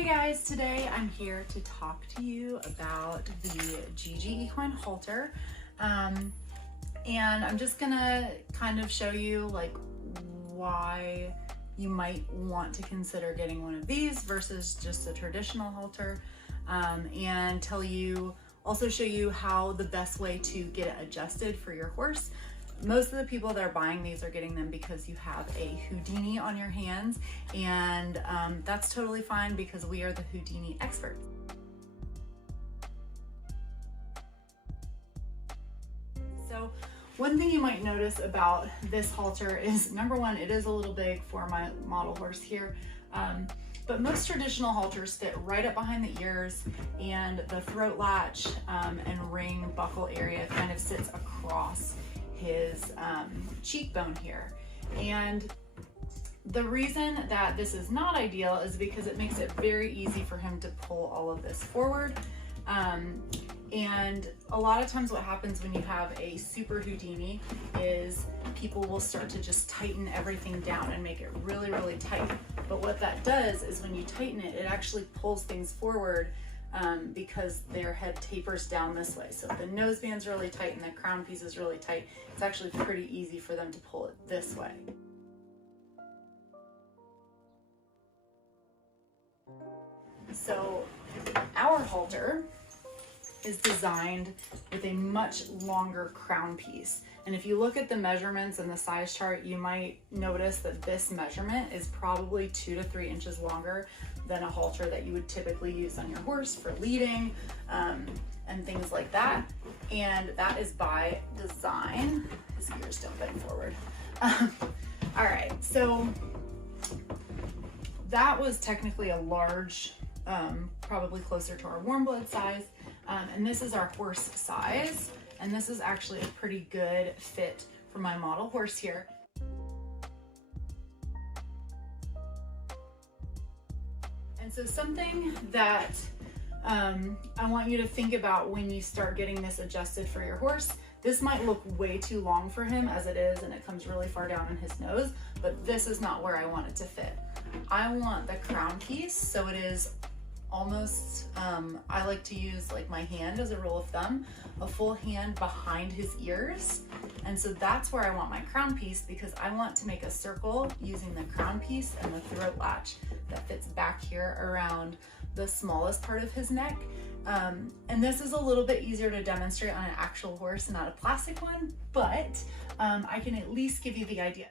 Hey guys, today I'm here to talk to you about the GG Equine Halter. And I'm just gonna kind of show you like why you might want to consider getting one of these versus just a traditional halter, and also show you how the best way to get it adjusted for your horse. Most of the people that are buying these are getting them because you have a Houdini on your hands, and that's totally fine because we are the Houdini experts. So one thing you might notice about this halter is, number one, it is a little big for my model horse here, but most traditional halters fit right up behind the ears, and the throat latch and ring buckle area kind of sits across his cheekbone here. And the reason that this is not ideal is because it makes it very easy for him to pull all of this forward. And a lot of times what happens when you have a super Houdini is people will start to just tighten everything down and make it really, really tight. But what that does is when you tighten it, it actually pulls things forward because their head tapers down this way. So if the noseband's really tight and the crown piece is really tight, it's actually pretty easy for them to pull it this way. So our halter is designed with a much longer crown piece. And if you look at the measurements and the size chart, you might notice that this measurement is probably 2 to 3 inches longer than a halter that you would typically use on your horse for leading and things like that. And that is by design. His ears don't bend forward. All right, so that was technically a large, probably closer to our warm blood size. And this is our horse size. And this is actually a pretty good fit for my model horse here. And so something that I want you to think about when you start getting this adjusted for your horse, this might look way too long for him as it is, and it comes really far down in his nose, but this is not where I want it to fit. I want the crown piece, so it is almost, I like to use like my hand as a rule of thumb, a full hand behind his ears. And so that's where I want my crown piece, because I want to make a circle using the crown piece and the throat latch that fits back here around the smallest part of his neck. And this is a little bit easier to demonstrate on an actual horse and not a plastic one, but I can at least give you the idea.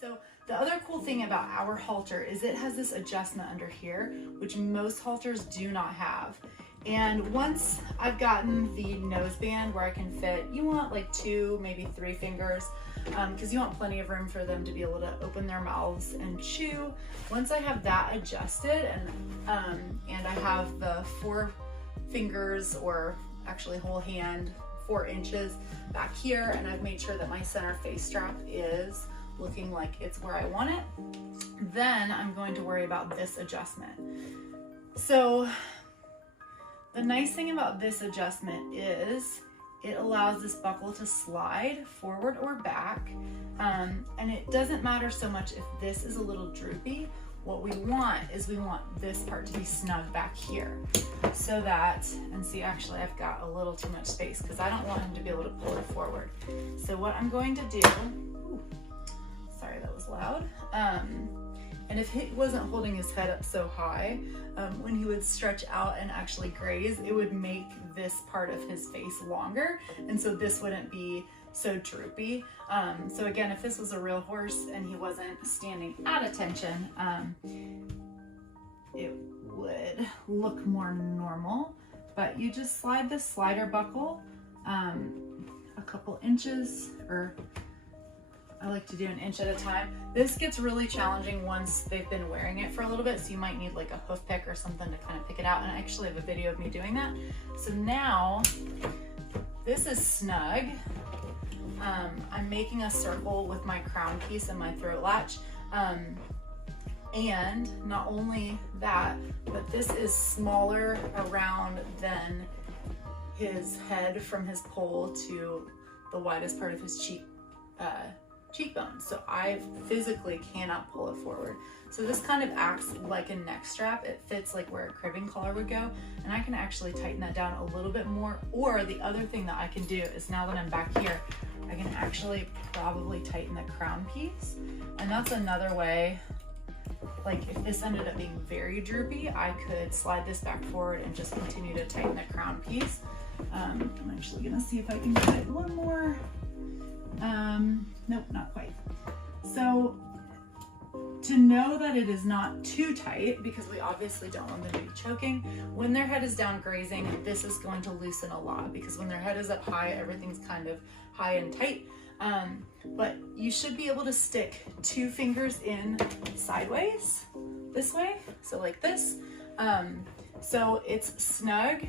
So the other cool thing about our halter is it has this adjustment under here, which most halters do not have. And once I've gotten the noseband where I can fit, you want like 2, maybe 3 fingers, because you want plenty of room for them to be able to open their mouths and chew. Once I have that adjusted and I have the 4 fingers, or actually whole hand, 4 inches back here, and I've made sure that my center face strap is looking like it's where I want it, then I'm going to worry about this adjustment. So the nice thing about this adjustment is it allows this buckle to slide forward or back, and it doesn't matter so much if this is a little droopy. What we want is we want this part to be snug back here, so that, and see, actually I've got a little too much space because I don't want him to be able to pull it forward. So what I'm going to do, sorry that was loud, and if he wasn't holding his head up so high, when he would stretch out and actually graze, it would make this part of his face longer, and so this wouldn't be so droopy. So again, if this was a real horse and he wasn't standing at attention, it would look more normal. But you just slide this slider buckle a couple inches, or I like to do an inch at a time. This gets really challenging once they've been wearing it for a little bit, so you might need like a hoof pick or something to kind of pick it out, and I actually have a video of me doing that. So now this is snug. I'm making a circle with my crown piece and my throat latch, and not only that, but this is smaller around than his head from his poll to the widest part of his cheek cheekbones, so I physically cannot pull it forward. So this kind of acts like a neck strap. It fits like where a cribbing collar would go, and I can actually tighten that down a little bit more. Or the other thing that I can do is, now that I'm back here, I can actually probably tighten the crown piece. And that's another way, like if this ended up being very droopy, I could slide this back forward and just continue to tighten the crown piece. I'm actually gonna see if I can get it one more. Nope, not quite. So to know that it is not too tight, because we obviously don't want them to be choking, when their head is down grazing, this is going to loosen a lot, because when their head is up high, everything's kind of high and tight. But you should be able to stick 2 fingers in sideways, this way, so like this. So it's snug.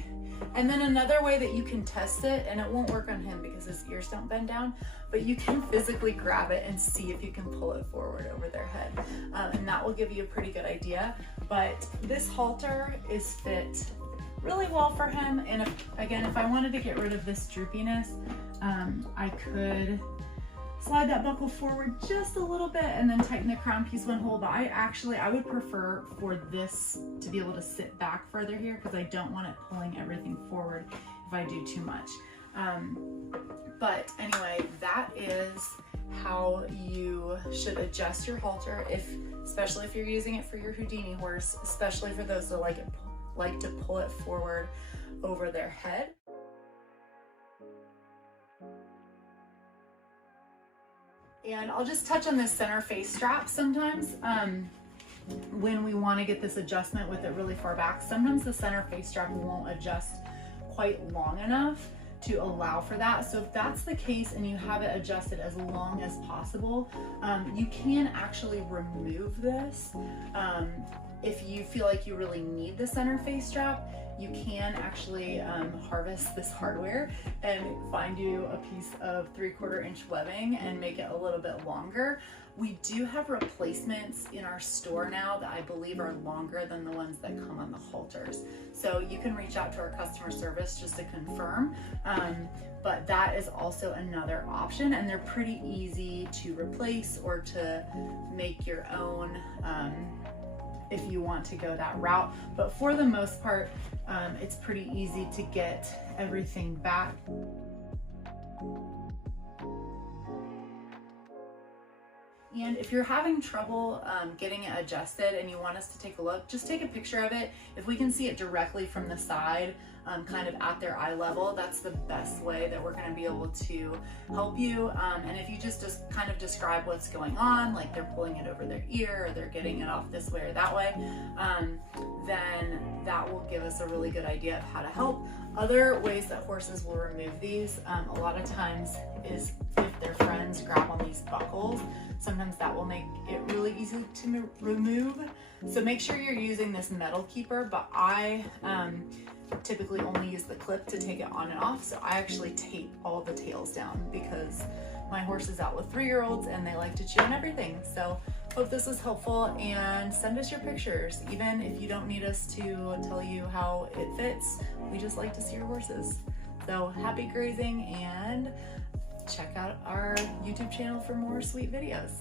And then another way that you can test it, and it won't work on him because his ears don't bend down, but you can physically grab it and see if you can pull it forward over their head. And that will give you a pretty good idea. But this halter is fit really well for him. And if I wanted to get rid of this droopiness, I could slide that buckle forward just a little bit and then tighten the crown piece one hole. But I would prefer for this to be able to sit back further here, because I don't want it pulling everything forward if I do too much. But anyway, that is how you should adjust your halter, especially if you're using it for your Houdini horse, especially for those that like to pull it forward over their head. And I'll just touch on this center face strap sometimes. When we want to get this adjustment with it really far back, sometimes the center face strap won't adjust quite long enough to allow for that. So if that's the case and you have it adjusted as long as possible, you can actually remove this. If you feel like you really need the center face strap, you can actually harvest this hardware and find you a piece of 3/4 inch webbing and make it a little bit longer. We do have replacements in our store now that I believe are longer than the ones that come on the halters. So you can reach out to our customer service just to confirm. But that is also another option, and they're pretty easy to replace or to make your own if you want to go that route. But for the most part, it's pretty easy to get everything back. And if you're having trouble getting it adjusted and you want us to take a look, just take a picture of it. If we can see it directly from the side, kind of at their eye level, that's the best way that we're gonna be able to help you. And if you just kind of describe what's going on, like they're pulling it over their ear or they're getting it off this way or that way, then that will give us a really good idea of how to help. Other ways that horses will remove these, a lot of times, is if their friends grab on these buckles. Sometimes that will make it really easy to remove. So make sure you're using this metal keeper, but I typically only use the clip to take it on and off. So I actually tape all the tails down because my horse is out with 3-year-olds and they like to chew on everything. So hope this was helpful, and send us your pictures. Even if you don't need us to tell you how it fits, we just like to see your horses. So happy grazing, and check out our YouTube channel for more sweet videos.